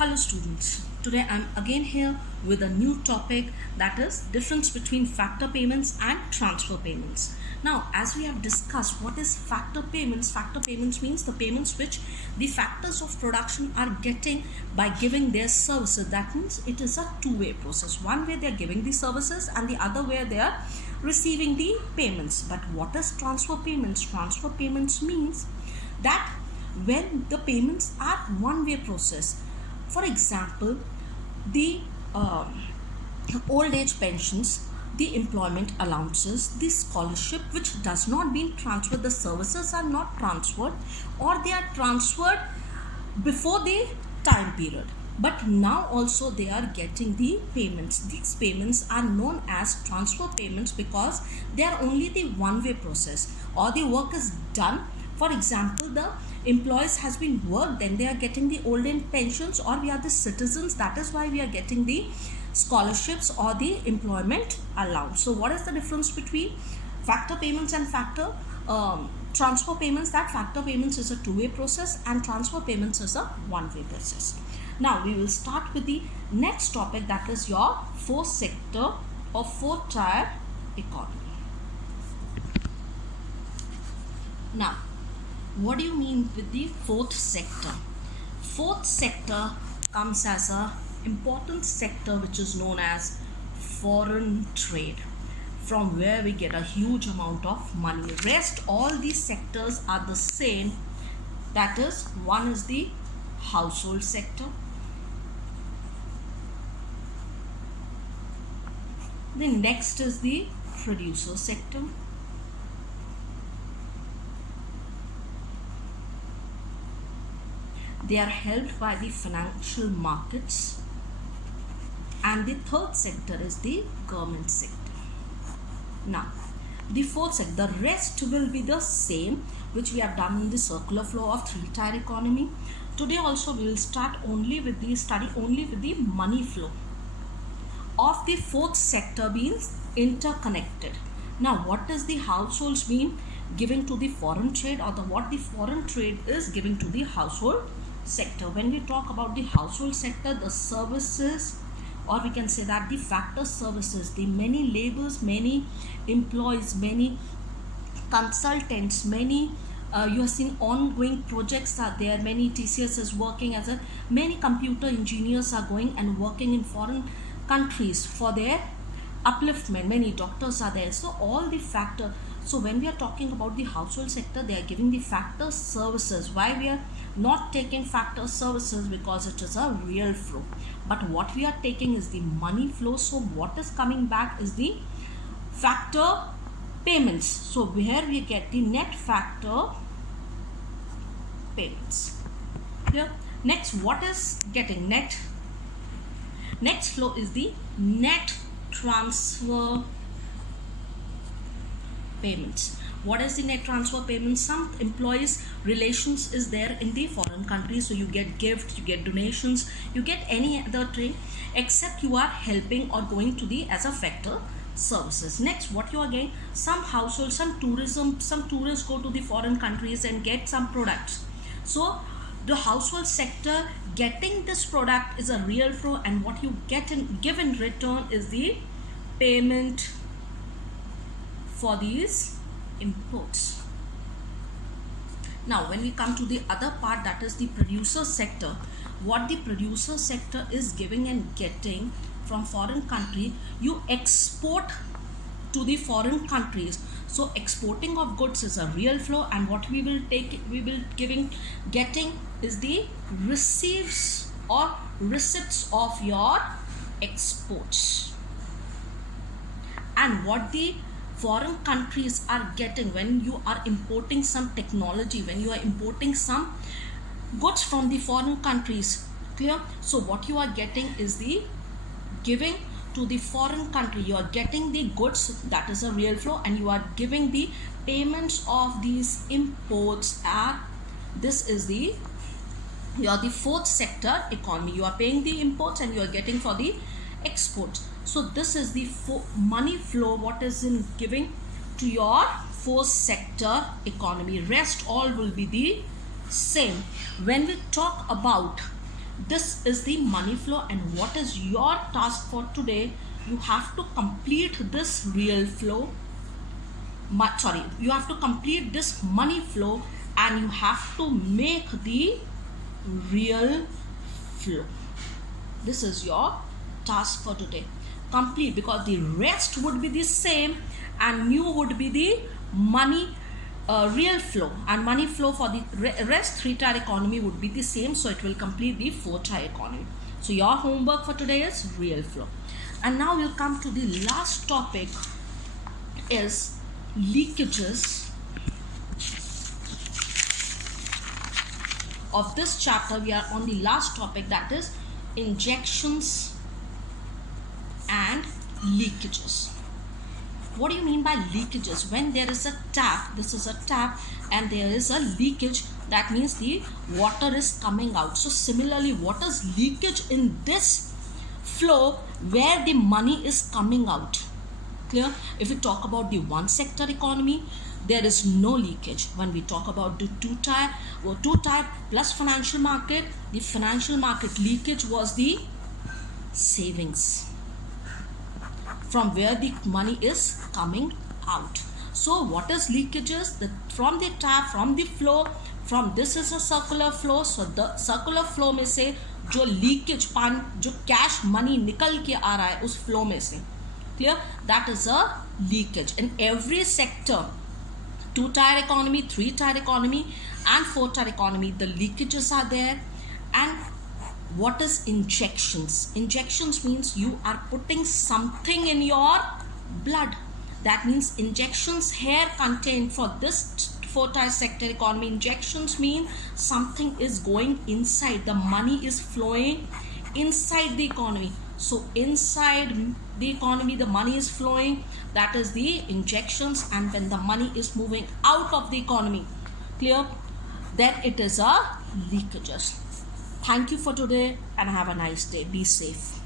Hello students, today I'm again here with a new topic, that is difference between factor payments and transfer payments. Now as we have discussed what is factor payments means the payments which the factors of production are getting by giving their services. That means it is a two-way process. One way they are giving the services and the other way they are receiving the payments. But what is transfer payments? Transfer payments means that when the payments are one-way process. For example, the old age pensions, the employment allowances, the scholarship which does not being transferred, the services are not transferred or they are transferred before the time period. But now also they are getting the payments. These payments are known as transfer payments because they are only the one-way process, or the work is done. For example, the employees has been worked, then they are getting the old age pensions, or we are the citizens, that is why we are getting the scholarships or the employment allowance. So what is the difference between factor payments and transfer payments? That factor payments is a two-way process and transfer payments is a one-way process. Now we will start with the next topic, that is your fourth sector or fourth tier economy. Now what do you mean with the fourth sector? Fourth sector comes as a important sector which is known as foreign trade, from where we get a huge amount of money. Rest all these sectors are the same. That is, one is the household sector, the next is the producer sector, they are helped by the financial markets, and the third sector is the government sector. Now the fourth sector, the rest will be the same which we have done in the circular flow of three-tier economy. Today also we will start only with the money flow of the fourth sector being interconnected. Now what does the households mean giving to the foreign trade, or what the foreign trade is giving to the household sector? When we talk about the household sector, the services, or we can say that the factor services, the many laborers, many employees, many consultants, many you have seen ongoing projects are there, many TCS is working as many computer engineers are going and working in foreign countries for their upliftment, many doctors are there. So all the factor, so when we are talking about the household sector, they are giving the factor services. Why we are not taking factor services? Because it is a real flow, but what we are taking is the money flow. So what is coming back is the factor payments. So where we get the net factor payments here. Next, what is getting next flow is the net transfer payments. What is the net transfer payments? Some employees relations is there in the foreign country, so you get gifts, you get donations, you get any other thing except you are helping or going to the as a factor services. Next, what you are getting, some households, some tourism, some tourists go to the foreign countries and get some products. So the household sector getting this product is a real flow, and what you get give in return is the payment for these imports. Now when we come to the other part, that is the producer sector, what the producer sector is giving and getting from foreign country, you export to the foreign countries. So exporting of goods is a real flow, and what we will getting is the receipts or receipts of your exports. And what the foreign countries are getting when you are importing some technology, when you are importing some goods from the foreign countries, clear? So what you are getting is the giving to the foreign country, you are getting the goods, that is a real flow, and you are giving the payments of these imports. This is the fourth sector economy. You are paying the imports and you are getting for the exports. So this is the money flow, what is in giving to your fourth sector economy. Rest all will be the same. When we talk about this is the money flow, and what is your task for today? You have to complete this real flow. You have to complete this money flow, and you have to make the real flow. This is your task for today. Complete, because the rest would be the same and new would be the money real flow, and money flow for the rest 3-tier economy would be the same, so it will complete the 4-tier economy. So your homework for today is real flow. And now we'll come to the last topic, is leakages. Of this chapter we are on the last topic, that is injections and leakages. What do you mean by leakages? When there is a tap, this is a tap, and there is a leakage, that means the water is coming out. So similarly, what is leakage in this flow where the money is coming out? Clear? If we talk about the one sector economy, there is no leakage. When we talk about the 2-tier or 2-tier plus financial market, the financial market leakage was the savings, from where the money is coming out. So what is leakages? From the tap, from the flow, from this is a circular flow. So the circular flow में से जो leakage जो cash money निकल के आ रहा है उस flow में से, clear? That is a leakage in every sector. 2-tier economy, 3-tier economy and 4-tier economy, the leakages are there. And what is injections? Injections means you are putting something in your blood. That means injections here contain, for this 4-tier sector economy, injections mean something is going inside, the money is flowing inside the economy. So inside the economy the money is flowing, that is the injections. And when the money is moving out of the economy, clear, then it is a leakages. Thank you for today and have a nice day. Be safe.